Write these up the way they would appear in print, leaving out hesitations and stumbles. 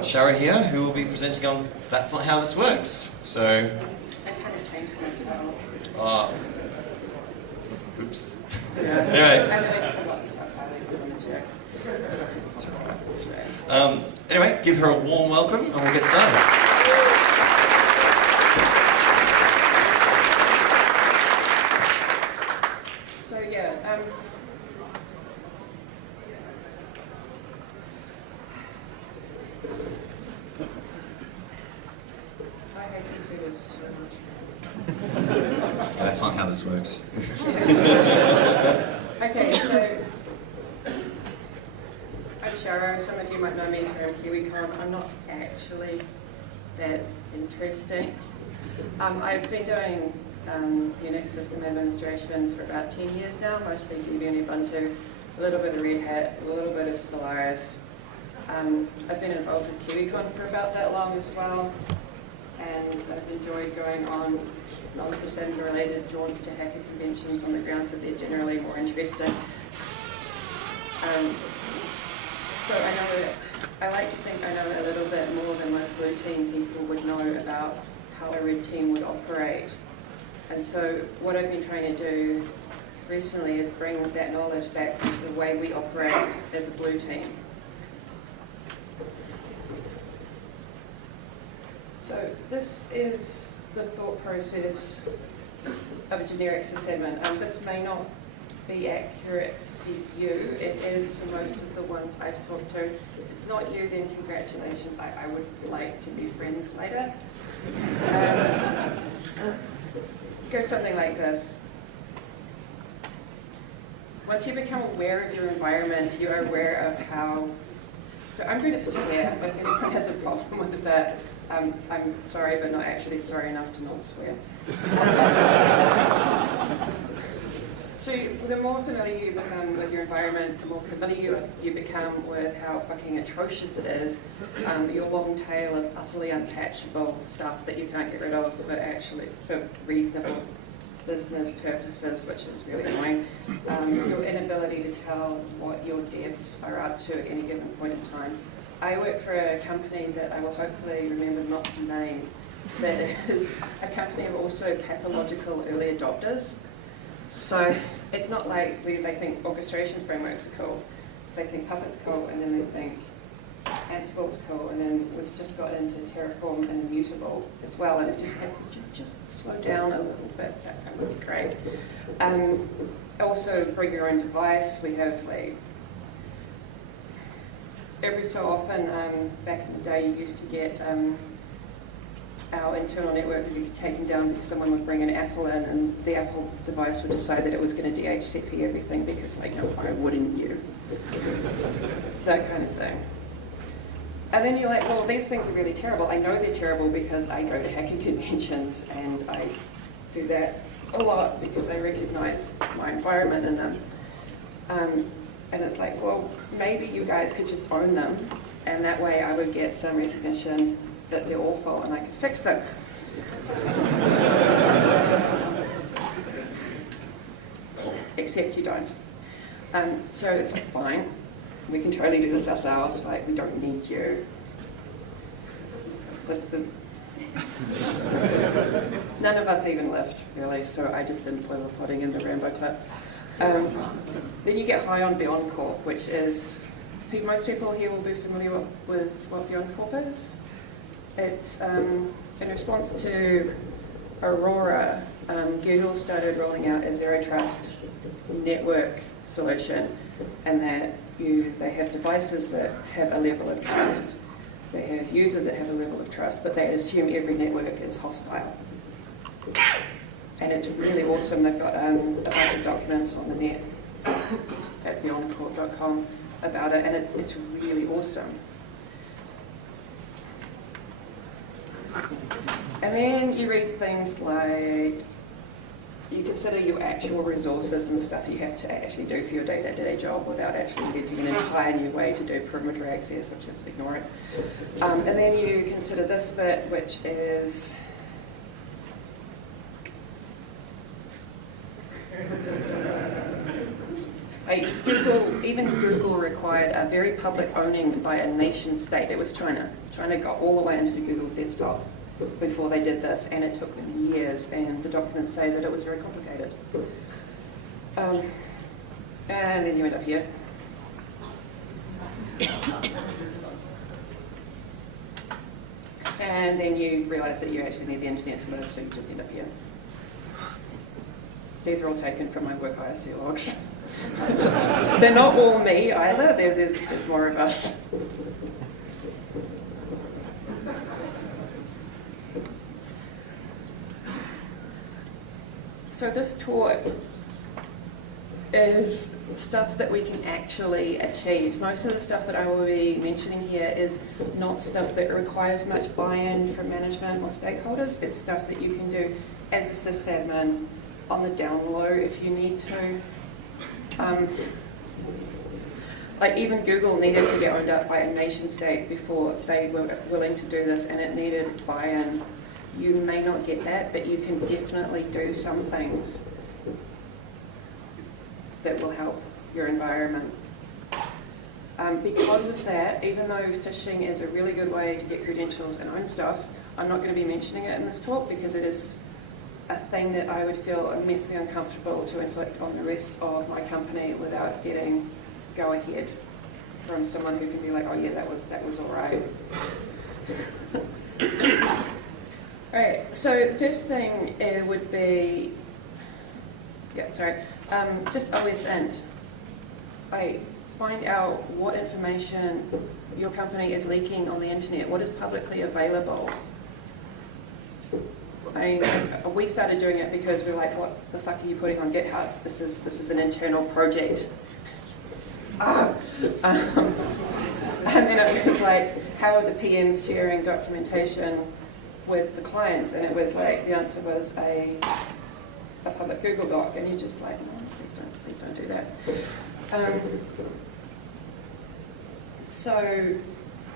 got Sharrow here, who will be presenting on That's Not How This Works. So, oops. Anyway, give her a warm welcome and we'll get started. That's not how this works. Okay, so I'm Sharrow. Some of you might know me from KiwiCon. I'm not actually that interesting. I've been doing Unix system administration for about 10 years now, mostly Debian and Ubuntu, a little bit of Red Hat, a little bit of Solaris. I've been involved with KiwiCon for about that long as well, and I've enjoyed going on non-system related jaunts to hacker conventions on the grounds that they're generally more interesting. So I like to think I know a little bit more than most blue team people would know about how a red team would operate. And so what I've been trying to do recently is bring that knowledge back into the way we operate as a blue team. So this is the thought process of a generic sysadmin. This may not be accurate for you. It is for most of the ones I've talked to. If it's not you, then congratulations. I would like to be friends later. Go something like this. Once you become aware of your environment, you are aware of how... So I'm going to swear, if anyone has a problem with that. I'm sorry, but not actually sorry enough to not swear. So the more familiar you become with your environment, the more familiar you become with how fucking atrocious it is, your long tail of utterly unpatchable stuff that you can't get rid of, but actually for reasonable business purposes, which is really annoying, your inability to tell what your devs are up to at any given point in time. I work for a company that I will hopefully remember not to name, that is a company of also pathological early adopters. So it's not like they think orchestration frameworks are cool. They think Puppet's cool, and then they think Ansible's cool, and then we've just got into Terraform and Immutable as well, and it's just like, would you just slow down a little bit? That would be great. Also, bring your own device. We have like every so often, back in the day, you used to get our internal network would be taken down because someone would bring an Apple in, and the Apple device would decide that it was going to DHCP everything because, like, no, why wouldn't you? That kind of thing. And then you're like, well, these things are really terrible. I know they're terrible because I go to hacker conventions, and I do that a lot because I recognize my environment in them. And it's like, well, maybe you guys could just own them, and that way I would get some recognition that they're awful and I could fix them. Except you don't. So it's like, fine, we can totally do this ourselves, like, we don't need you. None of us even lived, really, so I just didn't bother putting in the Rambo clip. Then you get high on BeyondCorp, which is, most people here will be familiar with what BeyondCorp is. It's in response to Aurora, Google started rolling out a zero trust network solution, and that they have devices that have a level of trust. They have users that have a level of trust, but they assume every network is hostile. And it's really awesome. They've got a bunch of documents on the net at beyondcorp.com about it, and it's really awesome. And then you read things like, you consider your actual resources and stuff you have to actually do for your day-to-day job without actually inventing an entire new way to do perimeter access, which is ignore it. And then you consider this bit, which is Like Google, even Google required a very public owning by a nation state. It was China. China got all the way into Google's desktops before they did this, and it took them years, and the documents say that it was very complicated. And then you end up here. And then you realise that you actually need the internet to live, so you just end up here. These are all taken from my work IRC logs. They're not all me either, there's more of us. So this talk is stuff that we can actually achieve. Most of the stuff that I will be mentioning here is not stuff that requires much buy-in from management or stakeholders. It's stuff that you can do as a sysadmin on the down low if you need to. Like even Google needed to get owned up by a nation state before they were willing to do this, and it needed buy-in. You may not get that, but you can definitely do some things that will help your environment. Because of that, even though phishing is a really good way to get credentials and own stuff, I'm not going to be mentioning it in this talk because it is a thing that I would feel immensely uncomfortable to inflict on the rest of my company without getting go-ahead from someone who can be like, oh yeah, that was all right. Alright, so the first thing would be, just OSINT. Find out what information your company is leaking on the internet, what is publicly available. We started doing it because we were like, what the fuck are you putting on GitHub? This is an internal project. And then it was like, how are the PMs sharing documentation with the clients? And it was like, the answer was a public Google Doc, and you're just like, no, please don't do that. So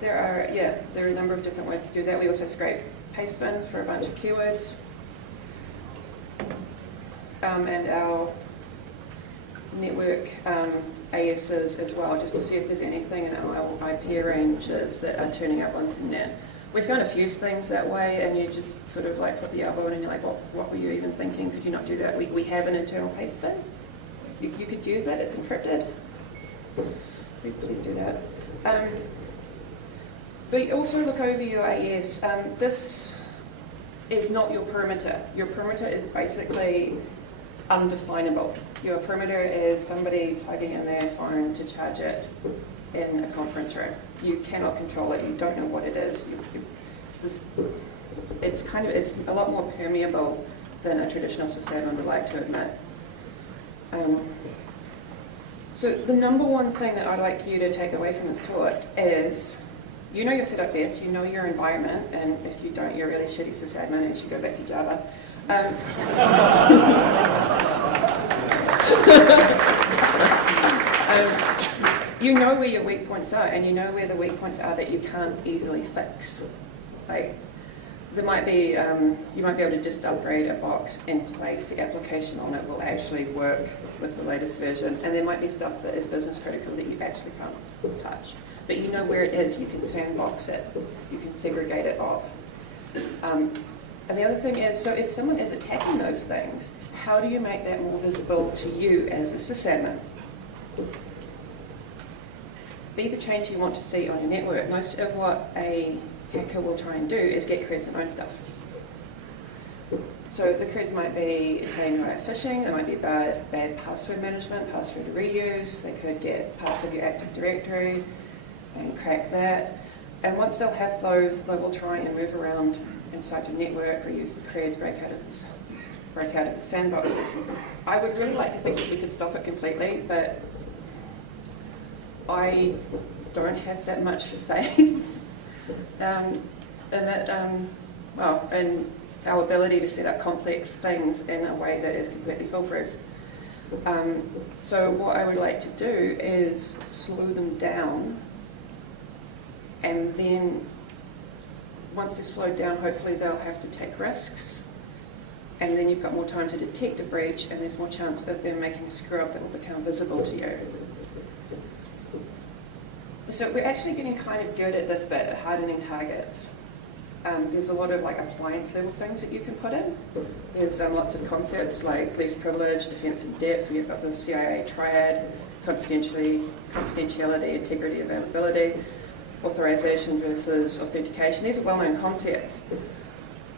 there are a number of different ways to do that. We also scrape pastebin for a bunch of keywords, and our network ASs as well, just to see if there's anything in our IP ranges that are turning up on the net. We found a few things that way, and you just sort of like put the elbow in and you're like, what were you even thinking? Could you not do that? We have an internal pastebin. You could use that, it's encrypted. Please do that. But also look over your AES. This is not your perimeter. Your perimeter is basically undefinable. Your perimeter is somebody plugging in their phone to charge it in a conference room. You cannot control it. You don't know what it is. It's a lot more permeable than a traditional sysadmin would like to admit. So the number one thing that I'd like you to take away from this talk is, you know your setup best, you know your environment, and if you don't, you're a really shitty sysadmin and you should go back to Java. You know where your weak points are, and you know where the weak points are that you can't easily fix. Like, there might be, you might be able to just upgrade a box in place. The application on it will actually work with the latest version, and there might be stuff that is business critical that you actually can't touch. But you know where it is. You can sandbox it. You can segregate it off. And the other thing is, so if someone is attacking those things, how do you make that more visible to you as a sysadmin? Be the change you want to see on your network. Most of what a hacker will try and do is get creds and own stuff. So the creds might be attained via phishing, they might be bad password management, password reuse, they could get parts of your Active Directory and crack that. And once they'll have those, they will try and move around inside your network or use the creds, break out of the sandboxes. I would really like to think that we could stop it completely, but I don't have that much faith. And our ability to set up complex things in a way that is completely foolproof. So what I would like to do is slow them down, and then once they're slowed down, hopefully they'll have to take risks. and then you've got more time to detect a breach, and there's more chance of them making a screw up that will become visible to you. So we're actually getting kind of good at this bit, at hardening targets. There's a lot of like appliance level things that you can put in. There's lots of concepts like least privilege, defense in depth. We've got the CIA triad, confidentiality, integrity, availability, authorization versus authentication. These are well-known concepts.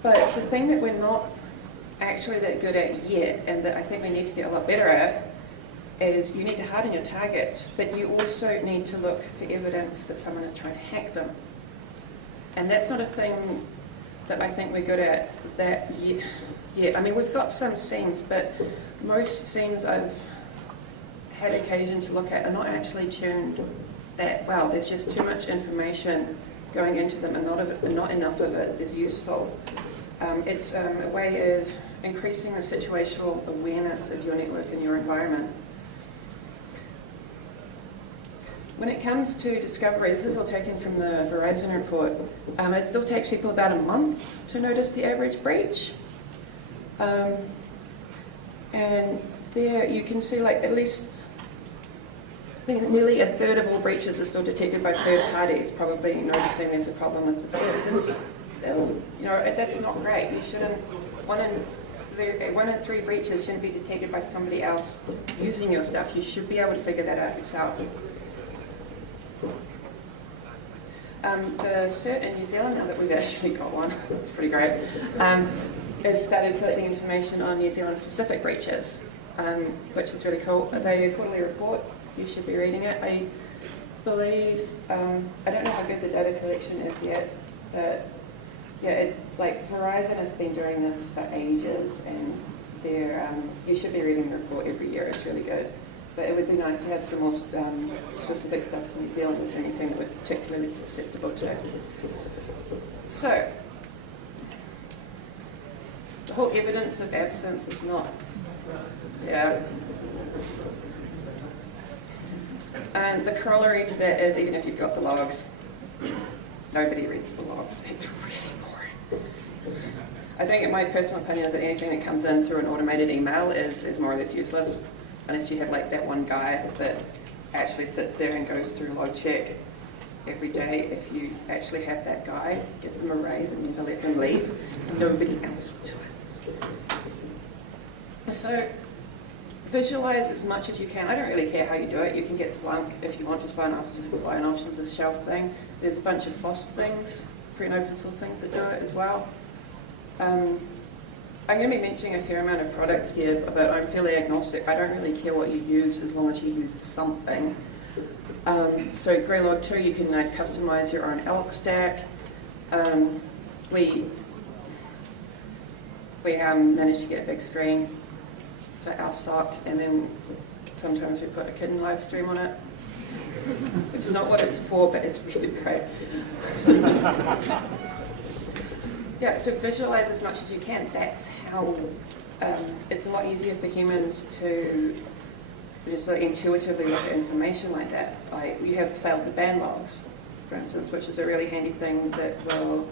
But the thing that we're not actually that good at yet, and that I think we need to get a lot better at, is you need to harden your targets, but you also need to look for evidence that someone is trying to hack them. And that's not a thing that I think we're good at that yet. I mean, we've got some scenes, but most scenes I've had occasion to look at are not actually tuned that well. There's just too much information going into them, and not enough of it is useful. It's a way of increasing the situational awareness of your network and your environment. When it comes to discovery, this is all taken from the Verizon report, it still takes people about a month to notice the average breach. And there you can see like at least I think nearly a third of all breaches are still detected by third parties, probably noticing there's a problem with the service. Still, that's not great. You shouldn't, one in three breaches shouldn't be detected by somebody else using your stuff. You should be able to figure that out yourself. The CERT in New Zealand, now that we've actually got one, it's pretty great, has started collecting information on New Zealand specific breaches, which is really cool. They quarterly report, you should be reading it. I believe, I don't know how good the data collection is yet, but yeah, Verizon has been doing this for ages, and you should be reading the report every year, it's really good. But it would be nice to have some more specific stuff from New Zealand. Is there anything that we're particularly susceptible to? So, the whole evidence of absence is not, And the corollary to that is, even if you've got the logs, nobody reads the logs. It's really boring. I think, in my personal opinion, is that anything that comes in through an automated email is more or less useless. Unless you have like that one guy that actually sits there and goes through log check every day. If you actually have that guy, give them a raise and never let them leave. Nobody else will do it. So visualize as much as you can. I don't really care how you do it. You can get Splunk if you want to buy an off-the-shelf thing. There's a bunch of FOSS things, free and open source things that do it as well. I'm going to be mentioning a fair amount of products here, but I'm fairly agnostic. I don't really care what you use as long as you use something. So Greylog 2, you can customize your own elk stack. We managed to get a big screen for our SOC, and then sometimes we put a kitten live stream on it. It's not what it's for, but it's really great. Yeah, so visualize as much as you can. That's how it's a lot easier for humans to just intuitively look at information like that. Like you have fail to ban logs, for instance, which is a really handy thing that will,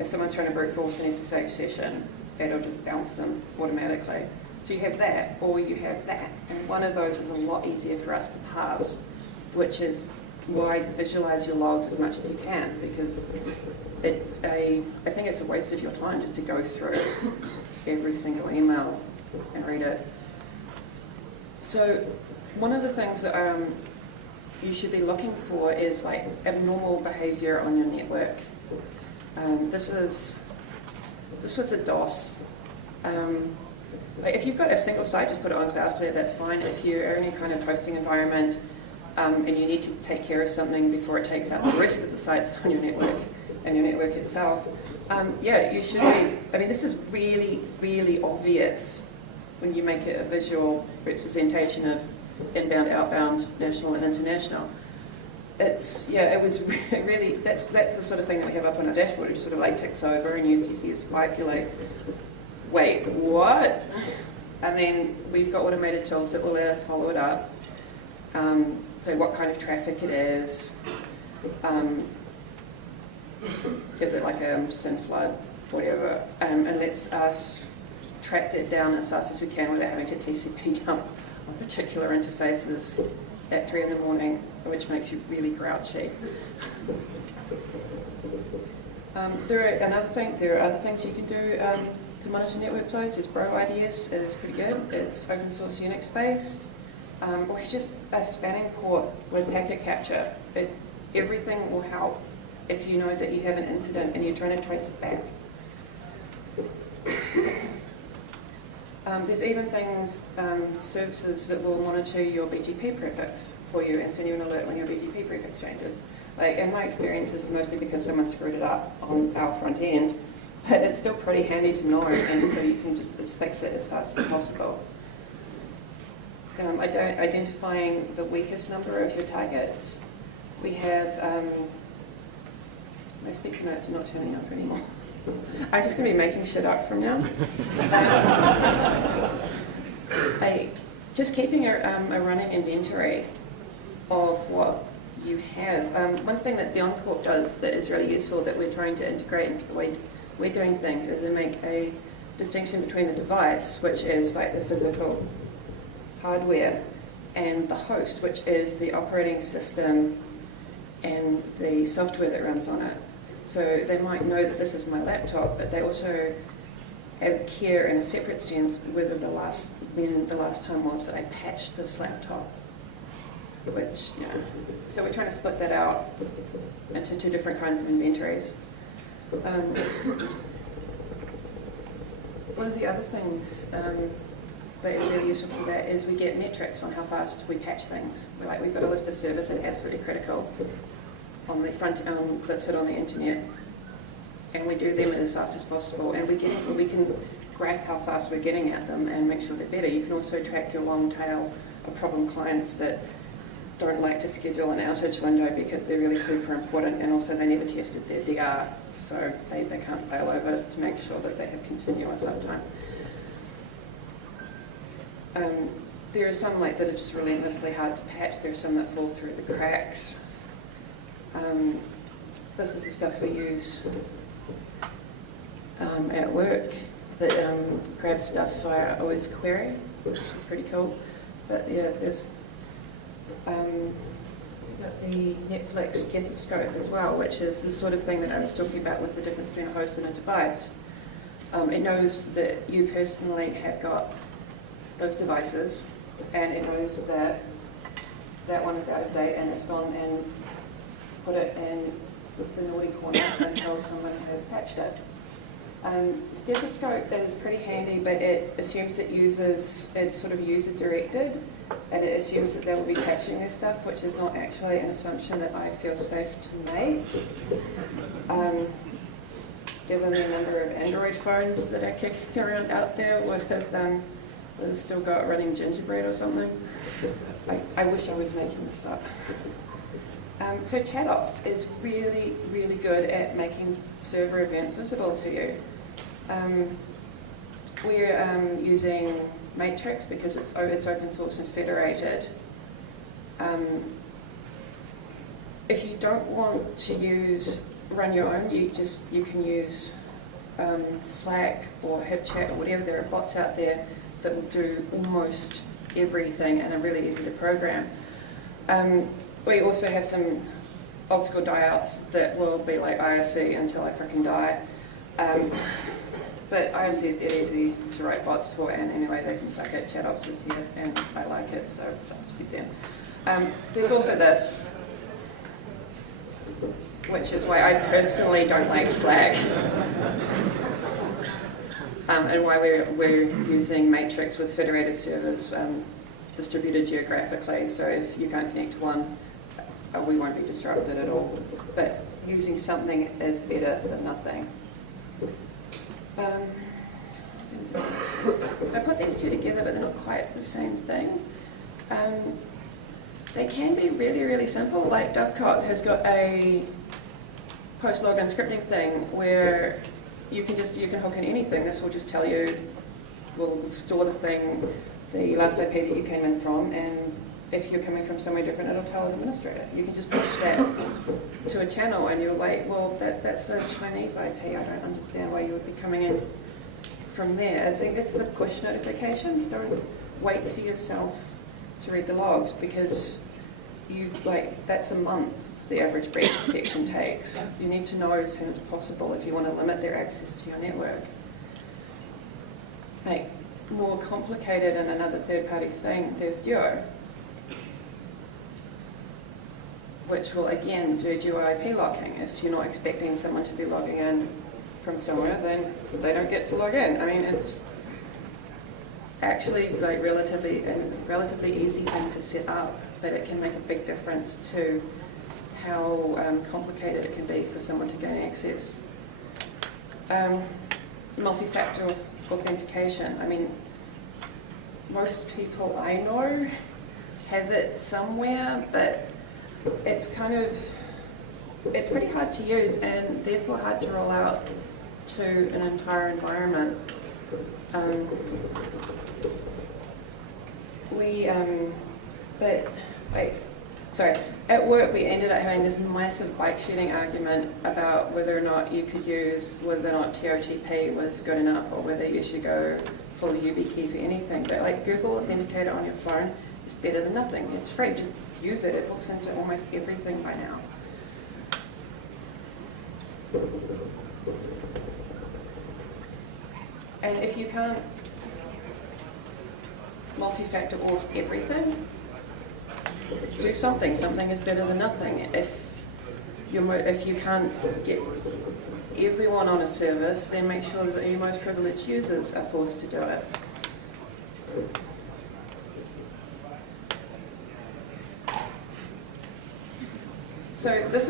if someone's trying to brute force an SSH session, it'll just bounce them automatically. So you have that, or you have that, and one of those is a lot easier for us to parse, which is why visualize your logs as much as you can, because I think it's a waste of your time just to go through every single email and read it. So one of the things that you should be looking for is like abnormal behavior on your network. This was a DOS. If you've got a single site, just put it on Cloudflare, that's fine. If you're in any kind of hosting environment and you need to take care of something before it takes out the rest of the sites on your network, and your network itself, you should be, this is really, really obvious when you make it a visual representation of inbound, outbound, national and international. It was really, that's the sort of thing that we have up on our dashboard. It just sort of like ticks over and you see a spike, you're like, wait, what? And then we've got automated tools that will let us follow it up. So what kind of traffic it is it like a SYN flood, whatever, and lets us tracked it down as fast as we can without having to TCP dump on particular interfaces at 3 in the morning, which makes you really grouchy. There are other things you can do to monitor network flows. There's Bro IDS, it is pretty good. It's open source Unix based. Or it's just a spanning port with packet capture. Everything will help if you know that you have an incident and you're trying to trace it back. There's even things, services that will monitor your BGP prefix for you and send you an alert when your BGP prefix changes. Like, in my experience, is mostly because someone screwed it up on our front end, but it's still pretty handy to know, and so you can just fix it as fast as possible. Identifying the weakest number of your targets. We have, my speaker notes are not turning up anymore. I'm just going to be making shit up from now. Just keeping a running inventory of what you have. One thing that BeyondCorp does that is really useful that we're trying to integrate into the way we're doing things is they make a distinction between the device, which is like the physical hardware, and the host, which is the operating system and the software that runs on it. So they might know that this is my laptop, but they also have care in a separate sense when the last time was that I patched this laptop. Which, you know, so we're trying to split that out into 2 different kinds of inventories. One of the other things that is really useful for that is we get metrics on how fast we patch things. We've got a list of servers that are absolutely critical on the front that sit on the internet, and we do them as fast as possible, and we can graph how fast we're getting at them and make sure they're better. You can also track your long tail of problem clients that don't like to schedule an outage window because they're really super important, and also they never tested their DR, so they can't fail over to make sure that they have continuous uptime. There are some that are just relentlessly hard to patch. There are some that fall through the cracks. This is the stuff we use at work that grabs stuff via OS query, which is pretty cool. But yeah, there's the Netflix stethoscope as well, which is the sort of thing that I was talking about with the difference between a host and a device. It knows that you personally have got those devices, and it knows that that one is out of date, and it's gone and put it in the naughty corner until someone has patched it. Stethoscope is pretty handy, but it assumes that it's sort of user-directed, and it assumes that they will be patching their stuff, which is not actually an assumption that I feel safe to make. Given the number of Android phones that are kicking around out there with that have still got running gingerbread or something. I wish I was making this up. So ChatOps is really, really good at making server events visible to you. We're using Matrix because it's open source and federated. If you don't want to run your own, you can use Slack or HipChat or whatever. There are bots out there that will do almost everything and are really easy to program. We also have some old school dieouts that will be like IRC until I freaking die. But IRC is dead easy to write bots for, and anyway, they can suck it. ChatOps is here, and I like it, so it sucks to be them. There's also this, which is why I personally don't like Slack. And why we're using Matrix with federated servers distributed geographically, so if you can't connect to one, we won't be disrupted at all. But using something is better than nothing. So I put these 2 together, but they're not quite the same thing. They can be really, really simple. Like Dovecot has got a post-login scripting thing where you can hook in anything. This will just tell you, will store the thing, the last IP that you came in from, and if you're coming from somewhere different, it'll tell the administrator. You can just push that to a channel, and you're like, well, that's a Chinese IP. I don't understand why you would be coming in from there. I think it's the push notifications. Don't wait for yourself to read the logs, because that's a month the average breach detection takes. You need to know as soon as possible if you want to limit their access to your network. More complicated and another third-party thing, there's Duo, which will again do dual IP locking. If you're not expecting someone to be logging in from somewhere, then they don't get to log in. I mean, it's actually relatively easy thing to set up, but it can make a big difference to how complicated it can be for someone to gain access. Multi-factor authentication. I mean, most people I know have it somewhere, but it's pretty hard to use and therefore hard to roll out to an entire environment. At work we ended up having this massive bike shedding argument about whether or not TOTP was good enough, or whether you should go full YubiKey for anything. But Google Authenticator on your phone is better than nothing. It's free, just use it. It hooks into almost everything by now. And if you can't multi-factor auth everything, do something. Something is better than nothing. If you can't get everyone on a service, then make sure that your most privileged users are forced to do it. So this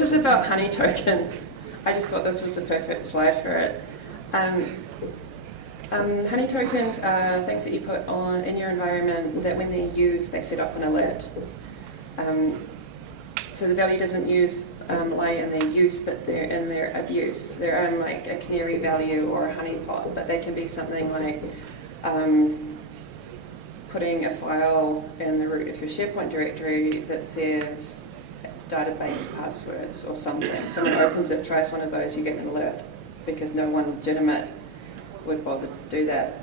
is about honey tokens. I just thought this was the perfect slide for it. Honey tokens are things that you put on in your environment that when they're used, they set up an alert. So the value doesn't lie in their use, but they're in their abuse. They're like a canary value or a honeypot, but they can be something like putting a file in the root of your SharePoint directory that says database passwords or something. Someone opens it, tries one of those, you get an alert, because no one legitimate would bother to do that.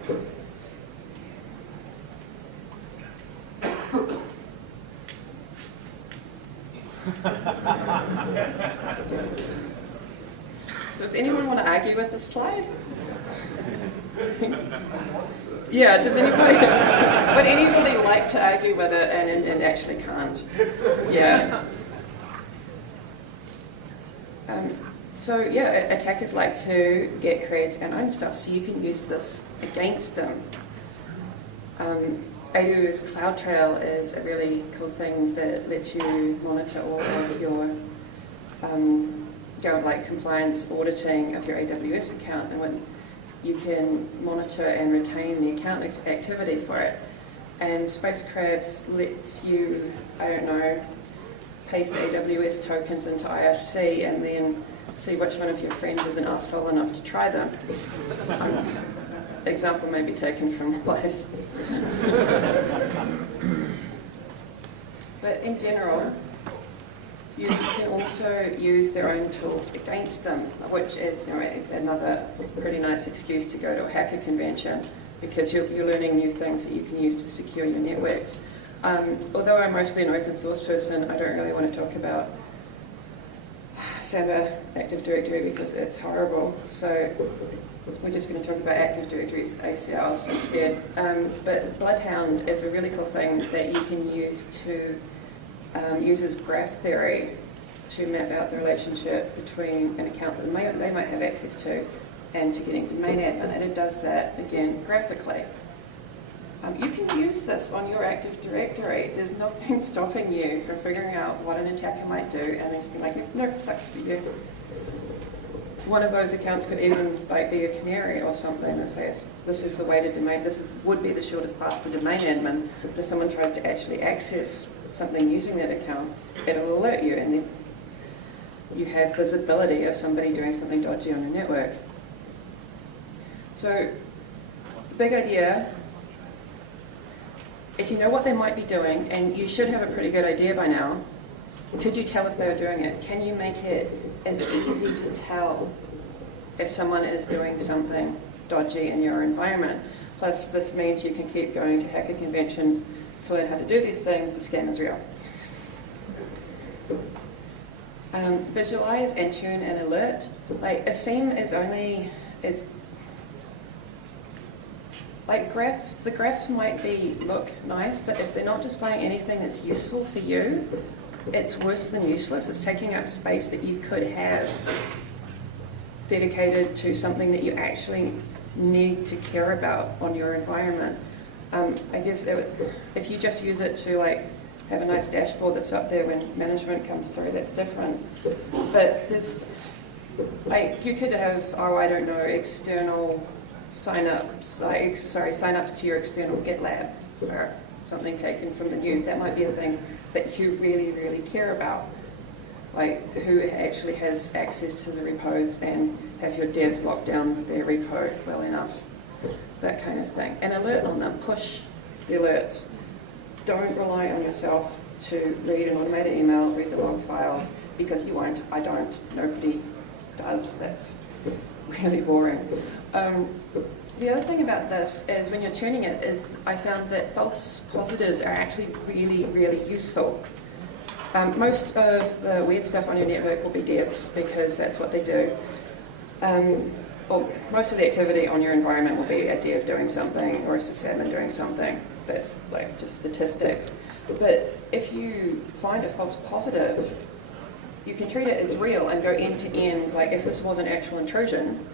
Does anyone want to argue with this slide? Yeah, does anybody, would anybody like to argue with it and actually can't? Yeah. Attackers like to get creds and own stuff, so you can use this against them. AWS CloudTrail is a really cool thing that lets you monitor all of your compliance auditing of your AWS account, and when you can monitor and retain the account activity for it. And Space Crabs lets you, paste AWS tokens into IRC and then see which one of your friends is an arsehole enough to try them. Example may be taken from life. But in general, you can also use their own tools against them, which is another pretty nice excuse to go to a hacker convention, because you're learning new things that you can use to secure your networks. Although I'm mostly an open source person, I don't really want to talk about Samba Active Directory because it's horrible. So we're just going to talk about Active Directory's ACLs instead. But Bloodhound is a really cool thing that you can use to uses graph theory to map out the relationship between an account that they might have access to and to getting domain admin, and it does that again graphically. You can use this on your Active Directory. There's nothing stopping you from figuring out what an attacker might do and then just be like, nope, sucks for you. One of those accounts could even be a canary or something that says, this is the way to domain, would be the shortest path to domain admin. But if someone tries to actually access something using that account, it'll alert you, and then you have visibility of somebody doing something dodgy on your network. So, big idea. If you know what they might be doing, and you should have a pretty good idea by now, could you tell if they're doing it? Can you make it as easy to tell if someone is doing something dodgy in your environment. Plus, this means you can keep going to hacker conventions to learn how to do these things. The scam is real. Visualize and tune and alert. Like, a seam is like graphs. The graphs might look nice, but if they're not displaying anything that's useful for you, it's worse than useless. It's taking up space that you could have dedicated to something that you actually need to care about on your environment. I guess if you just use it to like have a nice dashboard that's up there when management comes through, that's different. But there's, like, you could have, I don't know, external sign-ups to your external GitLab or something taken from the news. That might be a thing that you really, really care about. Like, who actually has access to the repos and have your devs lock down their repo well enough, that kind of thing. And alert on them, push the alerts. Don't rely on yourself to read an automated email, read the log files, because you won't, I don't, nobody does. That's really boring. The other thing about this is when you're tuning it is I found that false positives are actually really, really useful. Most of the weird stuff on your network will be devs because that's what they do. Well, most of the activity on your environment will be a dev doing something or a sysadmin doing something. That's like just statistics. But if you find a false positive, you can treat it as real and go end to end. Like, if this was an actual intrusion,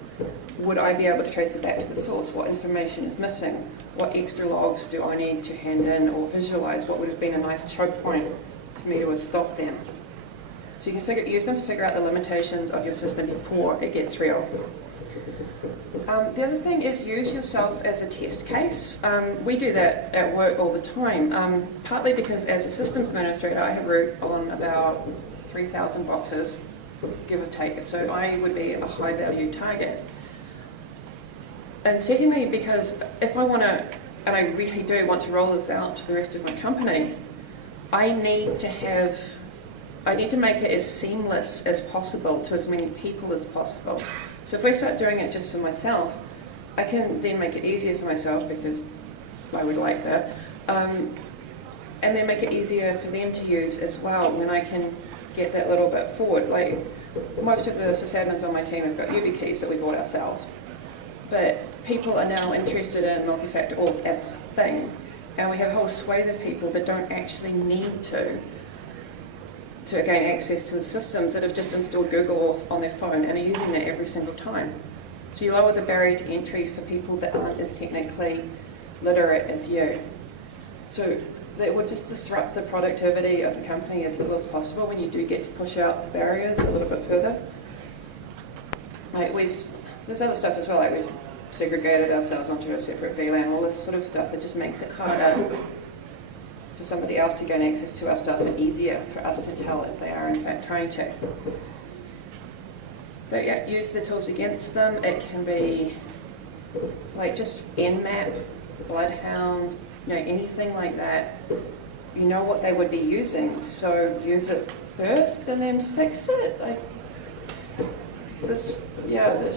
would I be able to trace it back to the source? What information is missing? What extra logs do I need to hand in or visualize? What would have been a nice choke point for me to have stopped them? So you can use them to figure out the limitations of your system before it gets real. The other thing is use yourself as a test case. We do that at work all the time, partly because as a systems administrator, I have root on about 3,000 boxes, give or take, so I would be a high value target. And secondly, because if I want to, and I really do want to roll this out to the rest of my company, I need to make it as seamless as possible to as many people as possible. So if I start doing it just for myself, I can then make it easier for myself because I would like that, and then make it easier for them to use as well when I can get that little bit forward. Like, most of the sysadmins on my team have got YubiKeys that we bought ourselves, but people are now interested in multi-factor auth as a thing, and we have a whole swathe of people that don't actually need to gain access to the systems that have just installed Google Auth on their phone and are using that every single time. So you lower the barrier to entry for people that aren't as technically literate as you. So that would just disrupt the productivity of the company as little as possible when you do get to push out the barriers a little bit further. Like, there's other stuff as well, like we've segregated ourselves onto a separate VLAN, all this sort of stuff that just makes it harder for somebody else to gain access to our stuff and easier for us to tell if they are in fact trying to. But yeah, use the tools against them. It can be like just Nmap, Bloodhound, anything like that. You know what they would be using, so use it first and then fix it. This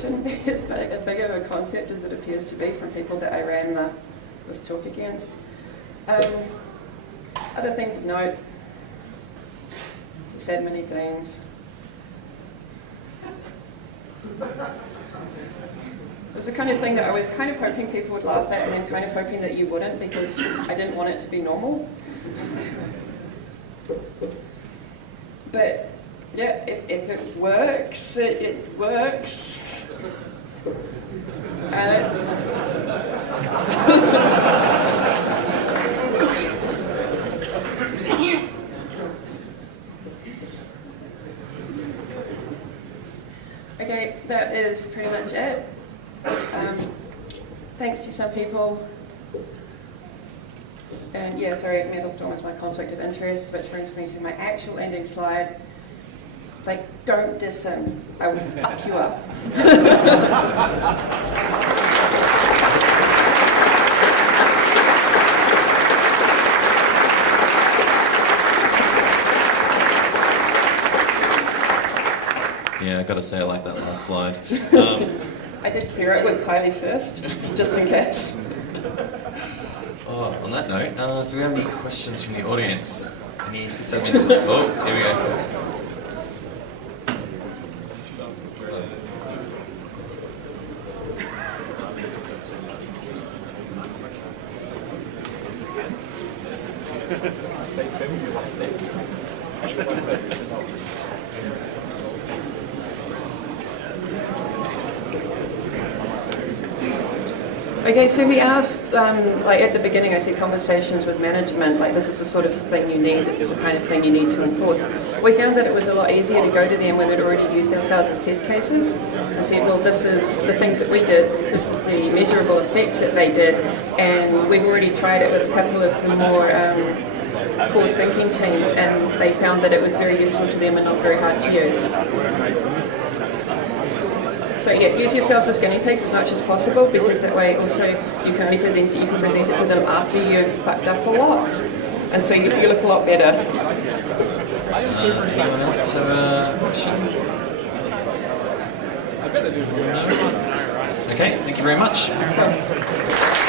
shouldn't be as big of a concept as it appears to be from people that I ran this talk against. Other things of note, I've said many things. It was the kind of thing that I was kind of hoping people would laugh at and then kind of hoping that you wouldn't, because I didn't want it to be normal. But yeah, if it works, it works. Okay, that is pretty much it. Thanks to some people. And yeah, sorry, Metalstorm is my conflict of interest, which brings me to my actual ending slide. Like, don't diss him. I will fuck you up. Yeah, got to say I like that last slide. I did clear it with Kylie first, just in case. Oh, on that note, do we have any questions from the audience? Any sysadmins? Oh, here we go. Okay, so we asked, like at the beginning I said conversations with management, like this is the sort of thing you need, this is the kind of thing you need to enforce. We found that it was a lot easier to go to them when we'd already used ourselves as test cases and said, well, this is the things that we did, this is the measurable effects that they did, and we've already tried it with a couple of the more forward-thinking teams, and they found that it was very useful to them and not very hard to use. So yeah, use yourselves as guinea pigs as much as possible, because that way also you can present it to them after you've fucked up a lot, and so you look a lot better. Anyone else have a question? No? Okay, thank you very much. Sure.